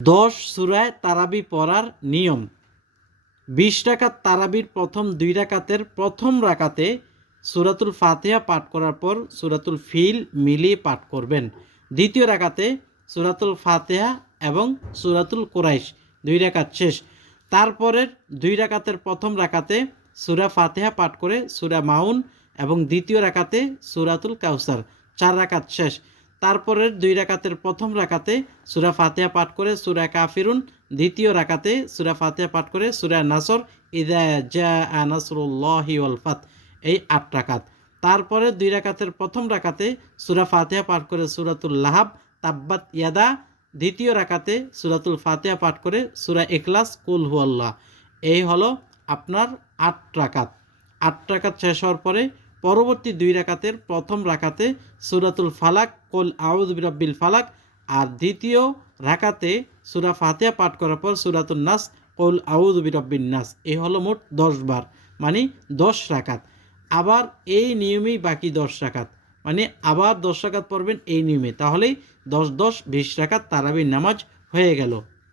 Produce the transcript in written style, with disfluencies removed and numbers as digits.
10 সূরায় তারাবি পড়ার নিয়ম। 20 রাকাত তারাবির প্রথম 2 রাকাতের প্রথম রাকাতে সূরাতুল ফাতিহা পাঠ করার পর সূরাতুল ফিল মিলিয়ে পাঠ করবেন। দ্বিতীয় রাকাতে সূরাতুল ফাতিহা এবং সূরাতুল কুরাইশ 2 রাকাত শেষ। তারপরের 2 রাকাতের প্রথম রাকাতে সূরা ফাতিহা পাঠ করে সূরা মাউন এবং দ্বিতীয় রাকাতে সূরাতুল কাউসার 4 রাকাত শেষ। তারপরের 2 রাকাতের প্রথম রাকাতে সূরা ফাতিহা পাঠ করে সূরা কাফিরুন, দ্বিতীয় রাকাতে সূরা ফাতিহা পাঠ করে সূরা নাসর ইযা জাআ নাসরুল্লাহি ওয়াল ফাত, এই 8 রাকাত। তারপরে 2 রাকাতের প্রথম রাকাতে সূরা ফাতিহা পাঠ করে সূরাতুল লাহাব, তাব্বাত ইয়াদা, দ্বিতীয় রাকাতে সূরাতুল ফাতিহা পাঠ করে সূরা ইখলাস, কুল হুয়াল্লাহ। এই হলো আপনার 8 রাকাত। 8 রাকাত শেষ হওয়ার পরে পরবর্তী 2 রাকাতের প্রথম রাকাতে সূরাতুল ফালাক, কুল আউযু বিরাব্বিল ফালাক, আর দ্বিতীয় রাকাতে সূরা ফাতিহা পাঠ করার পর সূরাতুন নাস, কুল আউযু বিরাব্বিন নাস। এই হলো মোট 10 বার, মানে 10 রাকাত। আবার এই নিয়মেই বাকি 10 রাকাত, মানে আবার 10 রাকাত পড়বেন এই নিয়মে, তাহলেই 10 10 20 রাকাত তারাবির নামাজ হয়ে গেল।